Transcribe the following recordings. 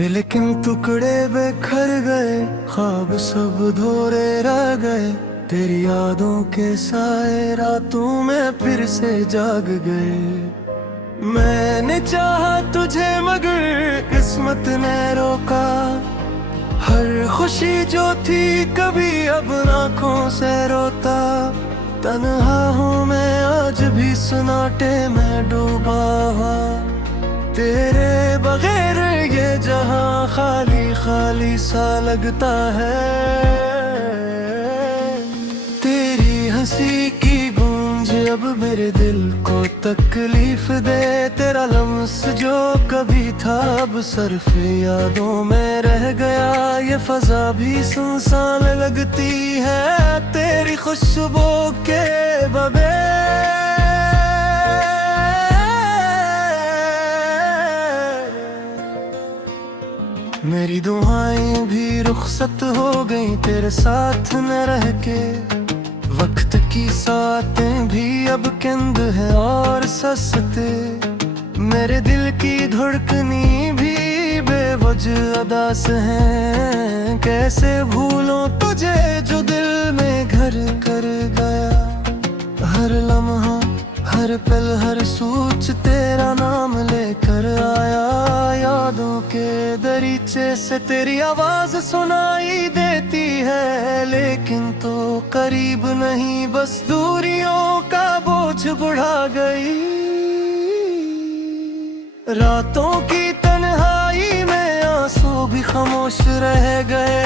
दिल किन टुकड़े बिखर गए, ख्वाब सब धोरे रह गए। तेरी यादों के साए रातों में फिर से जाग गए। मैंने चाहा तुझे मगर किस्मत ने रोका। हर खुशी जो थी कभी अब आँखों से रोता। तन्हा हूँ मैं आज भी सन्नाटे में डूबा हुआ। तेरे बगैर ये जहां खाली खाली सा लगता है। तेरी हंसी की गूंज अब मेरे दिल को तकलीफ दे। तेरा लम्स जो कभी था अब सिर्फ यादों में रह गया। ये फजा भी सुनसान लगती है तेरी खुशबू के बगैर। मेरी दुआएं भी रुखसत हो गई तेरे साथ न रह के। वक्त की सातें भी अब किंद है और सस्ते। मेरे दिल की धड़कनी भी बेवजह अदास है। कैसे भूलों तुझे जो दिल में घर कर गया। हर लम्हा हर पल हर सोच तेरा नाम लेकर आया। यादों के दरीचे से तेरी आवाज सुनाई देती है। लेकिन तो करीब नहीं बस दूरियों का बोझ बढ़ा गई। रातों की तन्हाई में आंसू भी खामोश रह गए।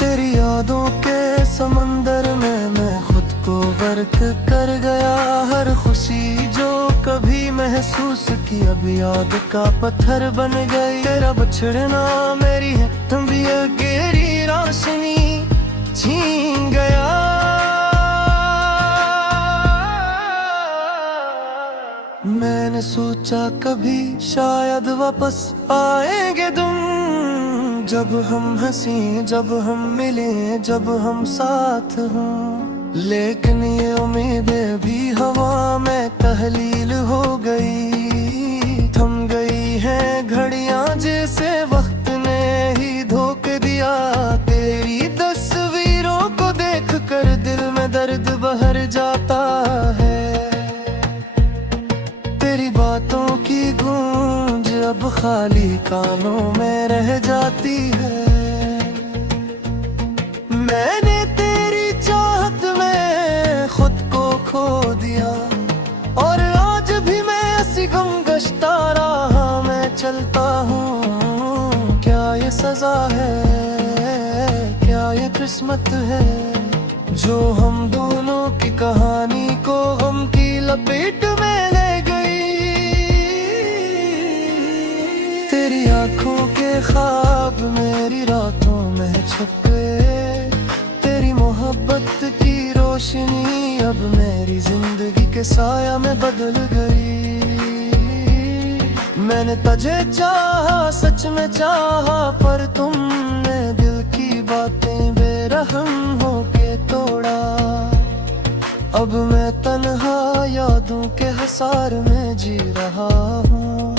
तेरी यादों के समंदर में मैं खुद को गर्क कर गया। हर खुशी जो कभी महसूस की अब याद का पत्थर बन गई। तेरा बिछड़ना मेरी है थमी गहरी रोशनी छीन गया। मैंने सोचा कभी शायद वापस आएंगे दिन। जब हम हंसी जब हम मिले जब हम साथ हों। लेकिन ये उम्मीदें भी हवा में तहलील हो गई। थम गई हैं घड़ियां जैसे वक्त ने ही धोखे दिया। तेरी तस्वीरों को देख कर दिल में दर्द बहर जाता है। तेरी बातों की गूंज अब खाली कानों में रह जाती है। मैंने तेरी चाहत में खुद को खो दिया। और आज भी मैं ऐसी गमगश्ता राह में चलता हूँ। क्या ये सजा है क्या ये किस्मत है जो हम दोनों की कहानी को गम की लपेट में ले गई। तेरी आंखों के ख्वाब मेरी रातों में छुप गए। तेरी मोहब्बत की रोशनी अब मेरी जिंदगी के साया में बदल गई। मैंने तुझे चाहा सच में चाहा पर तुमने दिल की बातें बेरहम होके तोड़ा। अब मैं तन्हा यादों के हिसार में जी रहा हूँ।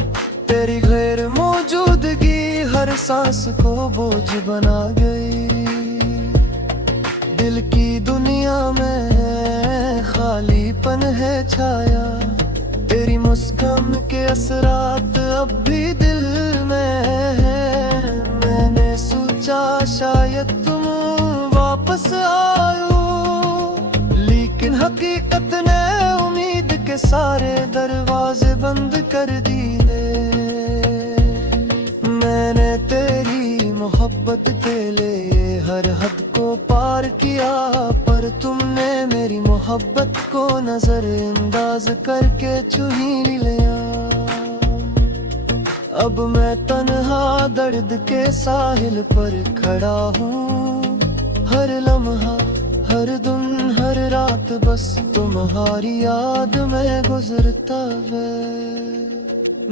तेरी गैर मौजूदगी हर सांस को बोझ बना गई। दिल की दुनिया में खालीपन है छाया। तेरी मुस्कान के असरात अब भी दिल में है। मैंने सोचा शायद तुम वापस आओ। लेकिन हकीकत ने उम्मीद के सारे दरवाजे बंद कर दिए। मैंने तेरी मोहब्बत के लिए हर हद को पार किया। पर तुमने मेरी मोहब्बत को नजरअंदाज करके छुही लिया। अब मैं तन्हा दर्द के साहिल पर खड़ा हूँ। हर लम्हा हर दिन हर रात बस तुम्हारी याद में गुजरता है।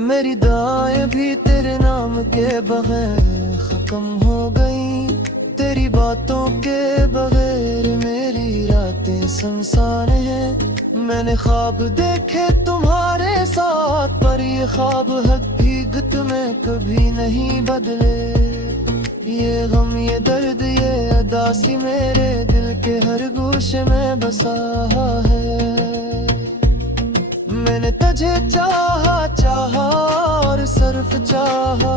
मेरी दुआएं भी तेरे नाम के बगैर खत्म हो गई। तेरी बातों के बगैर मेरी रातें सुनसान हैं। मैंने ख्वाब देखे तुम्हारे साथ पर ये ख्वाब हद भी सूरत में कभी नहीं बदले। ये गम ये दर्द ये अदासी मेरे दिल के हर गोशे में बसा है। मैंने तुझे चाहा चाहा और सिर्फ चाहा,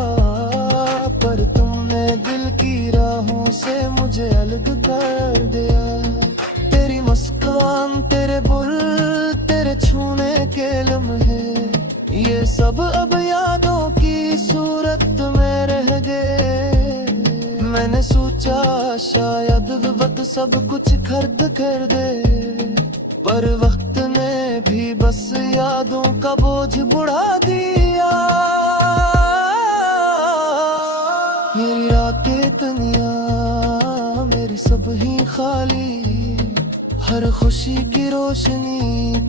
पर तुमने दिल की राहों से मुझे अलग कर दिया। तेरी मुस्कान तेरे बुल तेरे छूने के लम्हे, ये सब अब यादों की सूरत में रह गए। मैंने सोचा शायद वक्त सब कुछ खर्द कर दे, पर वक्त ने भी बस यादों का बोझ बुढ़ा दिया। मेरी रातें तनिया मेरी सब ही खाली, हर खुशी की रोशनी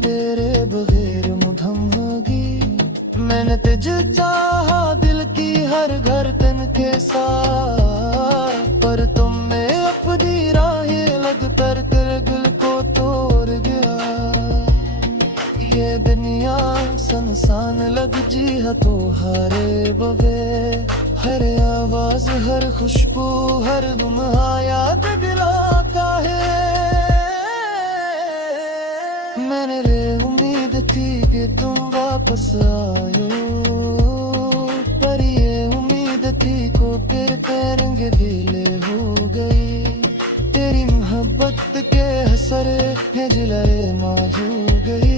तेरे बगैर मुधम होगी। मैंने तुझे चाहा दिल की हर धड़कन के साथ, पर तुमने अपनी राहें लग कर तेरे दिल को तोड़ गया। ये दुनिया संसान लग जी है तो हरे बवे, हर आवाज हर खुशबू हर लम्हा याद दिलाता है। मैंने रे उम्मीद थी कि तुम वापस आयो, पर ये उम्मीद थी को फिर रंग गीले हो गई। तेरी मोहब्बत के हसरे है जिलाए मौजू गई।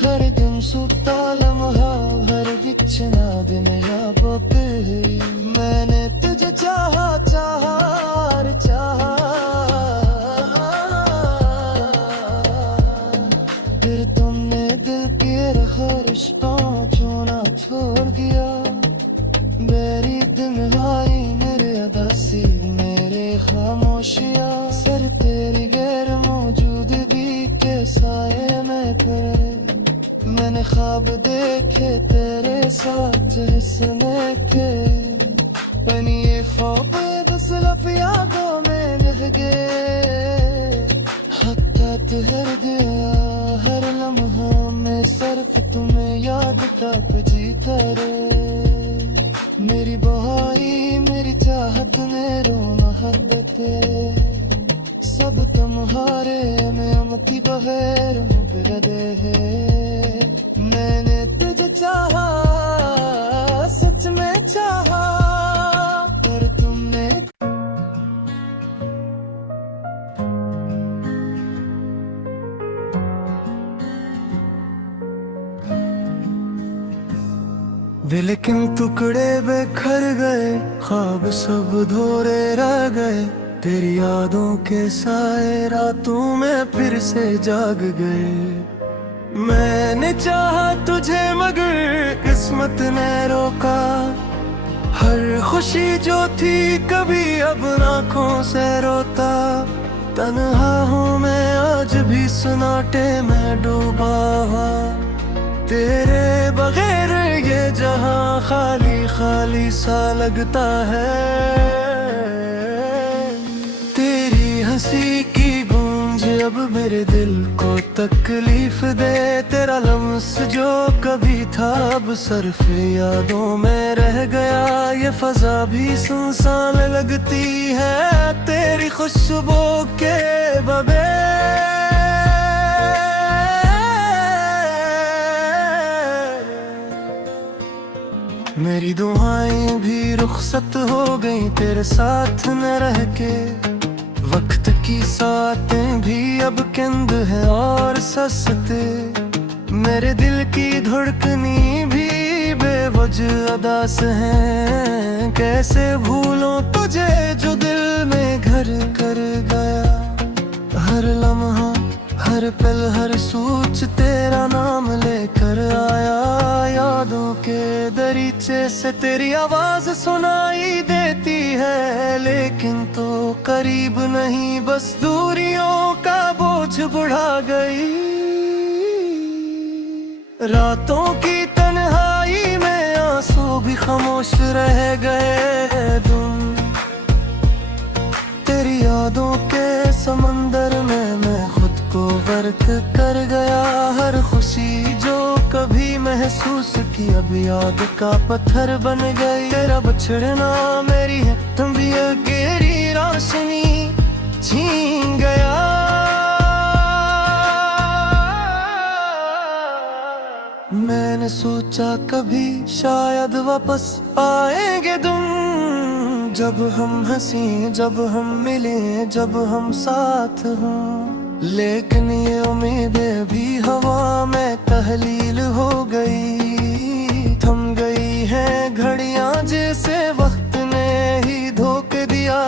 हर दिन सुता लम्हा हर बिछना दिन या बपे। मैंने तुझे चाहा चाहा और चाहा, फिर तुमने दिल के रिश्तों छोड़ना छोड़ दिया। मेरी तन्हाई मेरे अदासी मेरे खामोशियाँ, सर तेरी गैर मौजूदगी के साए में पड़े। मैंने ख्वाब देखे तेरे साथ हंसने के, पर ये ख्वाब बस लफ यादों में रह गए। हक़त हर गया हर लम्हा में सिर्फ तुम्हें याद का जी करे। मेरी बहाई मेरी चाहत में रो मोहब्बते, सब तुम्हारे में अमती बगैर मुबरदे है। मैंने तुझे चाहा सच में चाहा, पर तुमने दिल किन टुकड़े बिखर गए, ख्वाब सब धोरे रह गए। तेरी यादों के साए रातों में फिर से जाग गए। मैंने चाहा तुझे मगर किस्मत ने रोका। हर खुशी जो थी कभी अब आँखों से रोता। तन्हा हूँ मैं आज भी सन्नाटे में डूबा हुआ। तेरे बगैर ये जहां खाली खाली सा लगता है। तेरी हंसी की गूंज अब मेरे दिल को तकलीफ दे। तेरा लम्स जो कभी था अब सिर्फ यादों में रह गया। ये फजा भी सुनसान लगती है तेरी खुशबू के बगैर। मेरी दुआएं भी रुखसत हो गई तेरे साथ न रह के। वक्त की सातें भी अब किंद है और सस्ते। मेरे दिल की धड़कनी भी बेवजह अदास है। कैसे भूलों तुझे जो दिल में घर कर गया। हर लम्हा हर पल हर सोच तेरा नाम लेकर आया। यादों के दरीचे से तेरी आवाज सुनाई देती है, लेकिन तो करीब नहीं बस दूरियों का बोझ बढ़ा गई। रातों की तन्हाई में आंसू भी खामोश रह गए। तुम तेरी यादों के समंदर में मैं खुद को गर्क कर गया। हर खुशी जो कभी महसूस की, अब याद का पत्थर बन गई। तेरा बिछड़ना मेरी है तबीयत गेरी रोशनी छीन गया। मैंने सोचा कभी शायद वापस आएंगे तुम, जब हम हंसी, जब हम मिले, जब हम साथ हों। लेकिन ये उम्मीदें भी हवा में तहलील हो गई। थम गई हैं घड़ियां जैसे वक्त ने ही धोखे दिया।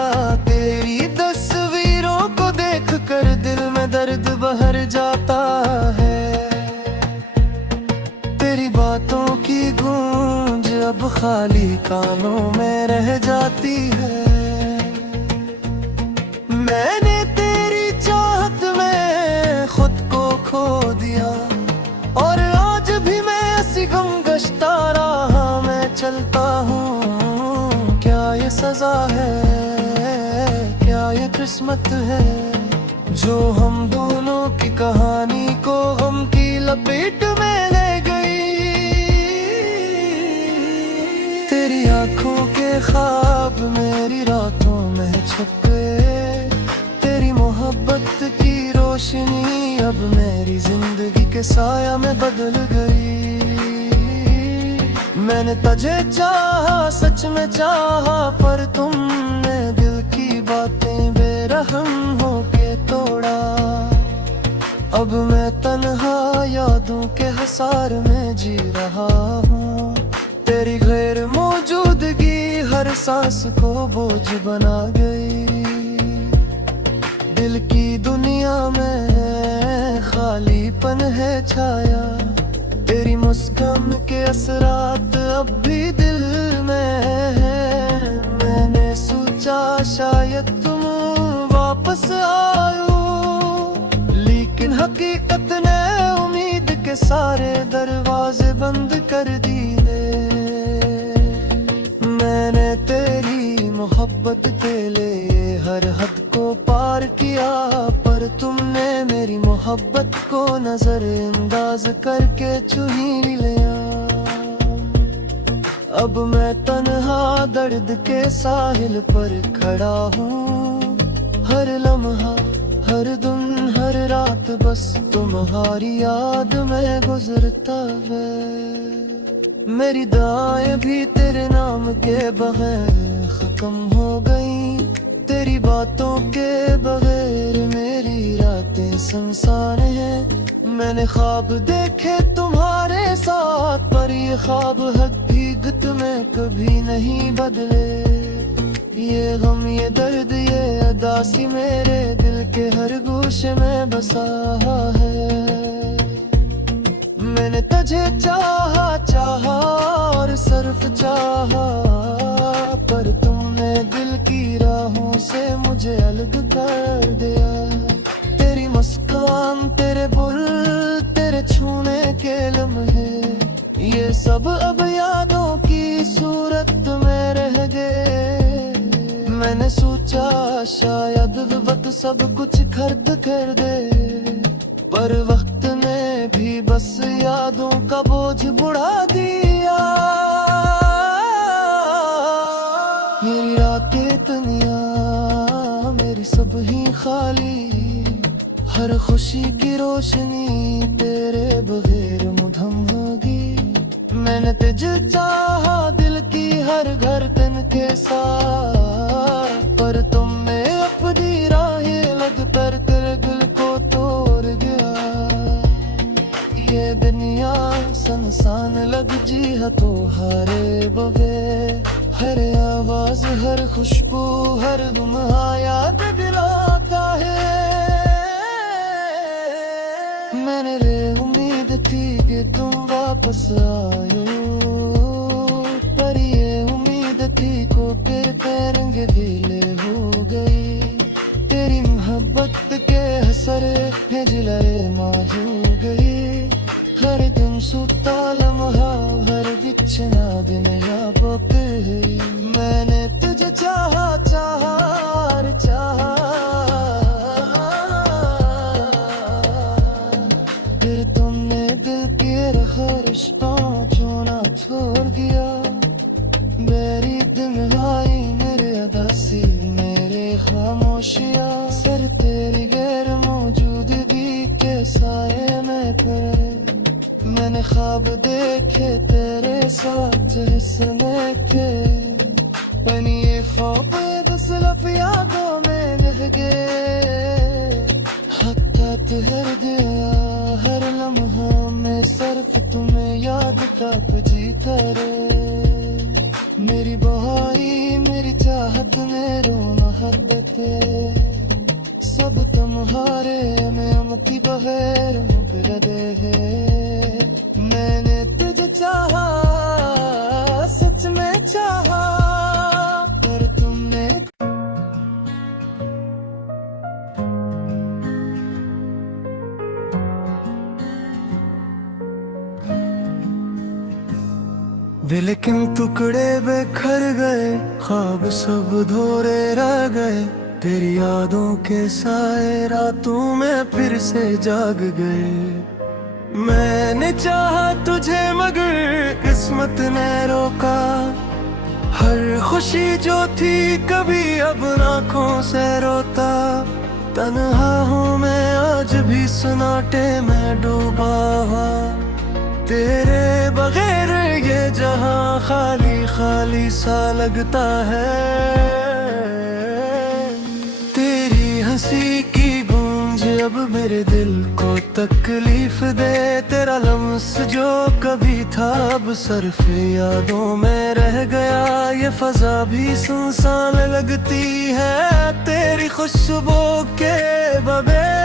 तेरी तस्वीरों को देख कर दिल में दर्द बहर जाता है। तेरी बातों की गूंज अब खाली कानों में रह जाती है। मैंने तेरी चाहत में खुद को खो दिया, और आज भी मैं ऐसी गम गश्ता रहा मैं चलता हूँ। क्या ये सजा है, क्या ये किस्मत है, जो हम दोनों की कहानी को गम की लपेट में ले गई। तेरी आंखों के ख्वाब मेरी रातों में छुप गए। तेरी मोहब्बत की रोशनी अब मेरी जिंदगी के साया में बदल गई। मैंने तुझे चाहा, सच में चाहा, पर तुमने दिल की बातें बेरहम होके तोड़ा। अब मैं तन्हा यादों के हसार में जी रहा हूँ। तेरी गैर मौजूदगी हर सांस को बोझ बना गई। दिल की दुनिया में खालीपन है छाया। तेरी मुस्कान के असरात अब भी दिल में है। मैंने सोचा शायद तुम वापस आओ, लेकिन हकीकत ने उम्मीद के सारे दरवाजे बंद कर दिए। मैंने तेरी मोहब्बत के लिए हर हद को पार किया, पर तुमने मेरी मोहब्बत को नजरअंदाज करके छीन लिया। अब मैं तन्हा दर्द के साहिल पर खड़ा हूँ। हर लम्हा, हर दिन, हर रात बस तुम्हारी याद में गुजरता है। मेरी दुआएं भी तेरे नाम के बगैर खत्म हो गई। तेरी बातों के बगैर मेरी रातें सुनसान हैं। मैंने ख्वाब देखे तुम्हारे साथ, पर ये ख्वाब हकीकत में कभी नहीं बदले। ये गम, ये दर्द, ये उदासी मेरे दिल के हर गोशे में बसा है। मैंने तुझे चाहा, चाहा और सिर्फ चाहा, पर तुमने दिल की राहों से मुझे अलग कर दिया। तेरी मुस्कान, तेरे बुल, तेरे छूने के लम्हे, ये सब अब यादों की सूरत में रह गए। मैंने सोचा शायद वक्त सब कुछ खर्द कर दे, पर वक्त ने भी बस यादों का बोझ बुढ़ा दिया। मेरी रातें दुनिया मेरी सब ही खाली, हर खुशी की रोशनी तेरे बगैर मुधम होगी। मैंने तुझे चाहा दिल की हर धड़कन के साथ, पर तुमने अपनी राहें लग कर तेरे दिल को तोड़ गया। ये दुनिया सुनसान लग जी है तो हारे बगैर, हर आवाज, हर खुशबू, हर लम्हा याद दिलाता है। मैंने रे उम्मीद थी कि तुम वापस आयो, पर ये उम्मीद थी को फिर रंग ढीले हो गई। तेरी मोहब्बत के हसरे है जिलाए मौजू गई। हर दिन सुता लम्हा, हर बिछना दिन याद है। मैंने तुझे चाहा, चाहा और चाहा, फिर तुमने दिल के रहा ये खामोशियाँ सर तेरी गैर मौजूदगी के साए में पड़े। मैंने ख्वाब देखे तेरे साथ हंसने के, बनी ये ख्वाब बस लब यादों में रह गए। हक़त हर दिया हर लम्हा में सिर्फ तुम्हें याद का जी करे। मेरी बहाई मेरी चाहत मेरी मोहब्बते सब तुम्हारे में अमती बगैर मुबरदे है। मैंने तुझे चाहा सच में चाहा पर तुमने दिल किन टुकड़े बिखर गए, ख्वाब सब धोरे रह गए। तेरी यादों के साए रातों में फिर से जाग गए। मैंने चाहा तुझे मगर किस्मत ने रोका। हर खुशी जो थी कभी अब आँखों से रोता। तन्हा हूँ मैं आज भी सन्नाटे में डूबा हुआ। तेरे बगैर ये जहां खाली खाली सा लगता है। तेरी हंसी की गूंज अब मेरे दिल को तकलीफ दे। तेरा लम्स जो कभी था अब सिर्फ यादों में रह गया। ये फजा भी सुनसान लगती है तेरी खुशबू के बगैर।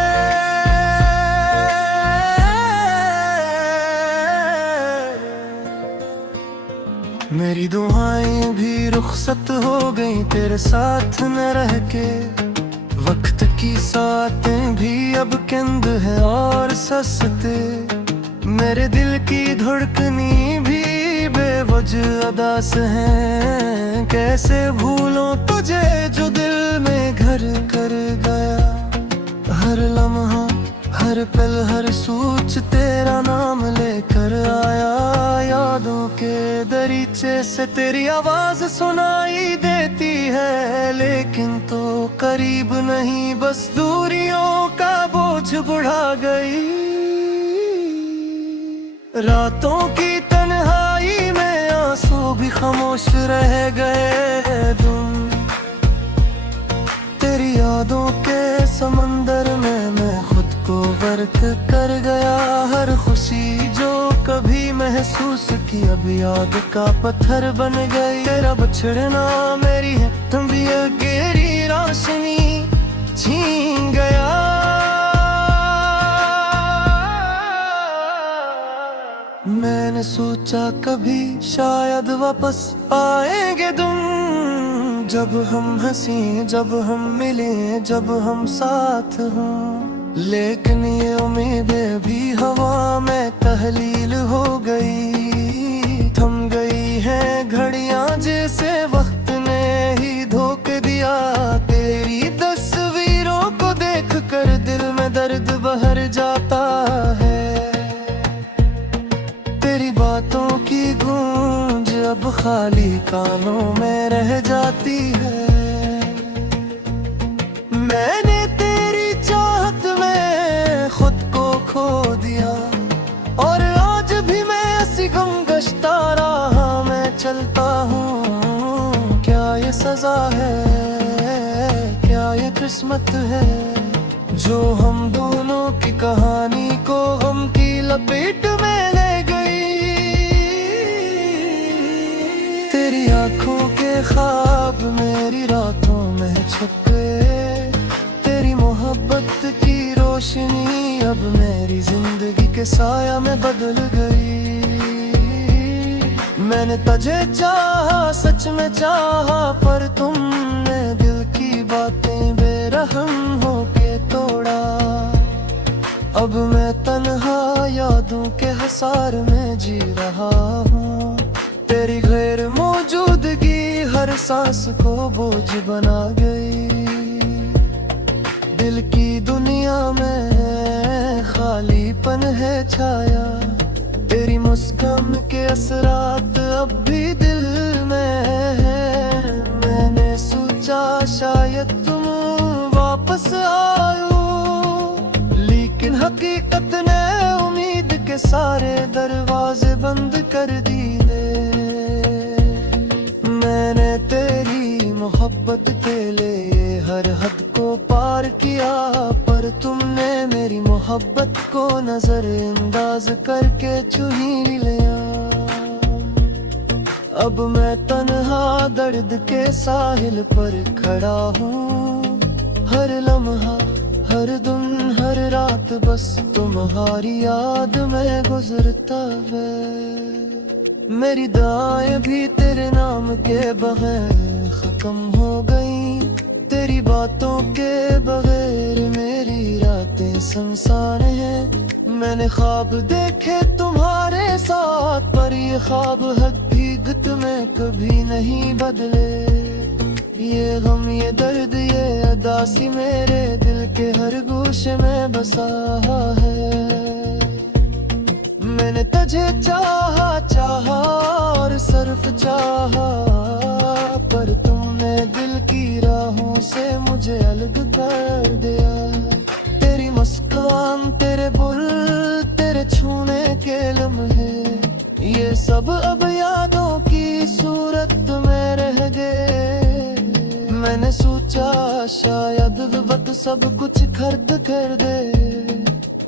मेरी दुआएं भी रुखसत हो गई तेरे साथ न रह के। वक्त की सातें भी अब किंद है और सस्ते। मेरे दिल की धड़कनी भी बेवजह अदास है। कैसे भूलों तुझे जो दिल में घर कर गया। हर लम्हा हर पल हर सोच तेरा नाम लेकर आया। यादों के दरीचे से तेरी आवाज सुनाई देती है, लेकिन तो करीब नहीं बस दूरियों का बोझ बढ़ा गई। रातों की तन्हाई में आंसू भी खामोश रह गए। तुम तेरी यादों के समंदर में मैं खुद को गर्क कर गया। हर खुशी जो कभी महसूस की अब याद का पत्थर बन गई। तेरा बिछड़ना मेरी है तबीयत गहरी रोशनी छीन गया। मैंने सोचा कभी शायद वापस आएंगे तुम। जब हम हंसी जब हम मिले जब हम साथ हों। लेकिन ये उम्मीदें भी हवा में तहलील हो गई। थम गई हैं घड़ियां जैसे वक्त ने ही धोखे दिया। तेरी तस्वीरों को देख कर दिल में दर्द बहर जाता है। तेरी बातों की गूंज अब खाली कानों में रह जाती है। मैंने तेरी चाहत में खुद को खो दिया और आज भी मैं ऐसी गम गश्ता रहा मैं चलता हूँ। क्या ये सजा है क्या ये किस्मत है जो हम दोनों की कहानी को गम की लपेट में ले गई। तेरी आंखों के ख्वाब मेरी रातों में छुप गए। तेरी मोहब्बत की रोशनी अब मेरी जिंदगी के साया में बदल गई। मैंने तुझे चाहा सच में चाहा पर तुमने दिल की बातें बेरहम होके तोड़ा। अब मैं तन्हा यादों के हसार में जी रहा हूँ। तेरी गैर मौजूदगी हर सांस को बोझ बना गई। दिल की दुनिया में खालीपन है छाया। तेरी मुस्कान के असरात अब भी दिल में है। मैंने सोचा शायद तुम वापस आयो, लेकिन हकीकत ने उम्मीद के सारे दरवाजे बंद कर दिए। मैंने तेरी मोहब्बत के लिए हर हद को पार किया, पर तुमने मेरी मोहब्बत को नजरअंदाज करके चुनी लिया। अब मैं तन्हा दर्द के साहिल पर खड़ा हूँ, हर लम्हा हर दिन हर रात बस तुम्हारी याद में गुजरता है। मेरी दुआएं भी तेरे नाम के बगैर खत्म हो गई, तेरी बातों के बगैर मेरी रातें सुनसान हैं। मैंने ख्वाब देखे तुम्हारे साथ, पर ये ख्वाब हकीकत में कभी नहीं बदले। ये गम ये दर्द ये उदासी मेरे दिल के हर गोशे में बसा है। मैंने तुझे चाहा चाहा और सिर्फ चाहा, पर तुमने दिल की राहों से मुझे अलग कर दिया। तेरी मुस्कान तेरे बुल तेरे छूने के लम्हे, ये सब अब यादों की सूरत में रह गए। मैंने सोचा शायद वक्त सब कुछ खर्च कर दे,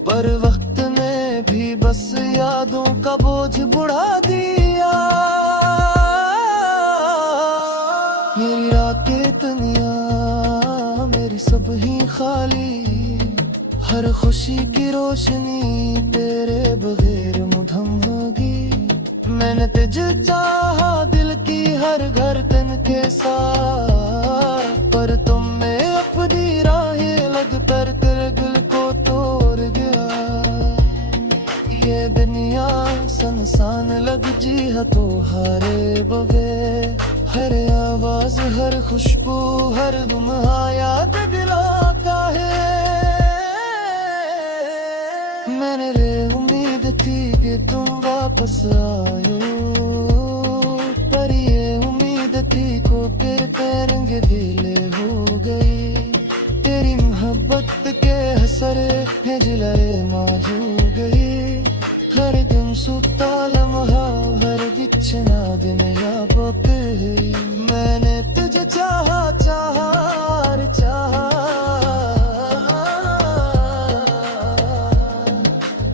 पर वक्त ने भी बस यादों का बोझ बुढ़ा दिया। मेरी रातें दुनिया मेरी सब ही खाली, हर खुशी की रोशनी तेरे बगैर मुधम होगी। मैंने तुझे चाहा दिल की हर घर दिन के साथ, पर तुमने अपनी राहें लग कर तेरे दिल को तोड़ गया। ये दुनिया सुनसान लग जी है तो हारे बगैर, हर आवाज हर खुशबू हर लम्हा याद दिलाता है। मैंने रे उम्मीद थी कि तुम वापस आयो, पर ये उम्मीद थी को फिर रंग ढीले हो गई। तेरी मोहब्बत के हसर है जिलाए मौजू गई, हर दिन सुता लम्हा हर बिछना दिन याद गई। मैंने तुझे चाहा चाहा और चाहा,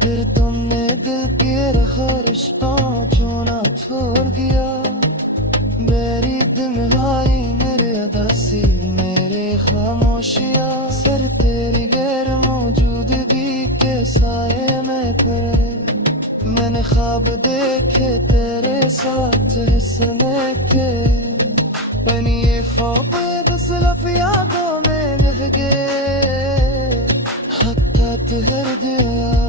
फिर तुमने दिल के रिश्तों चुना छोड़ दिया। मेरी तन्हाई मेरे उदासी मेरे खामोशियाँ, सर तेरी गैर मौजूदगी के साए में पड़े। मैंने ख्वाब देखे तेरे साथ हंसने के, पर ये ख्वाब बस लफ यादों में रह गए। हद हर दिया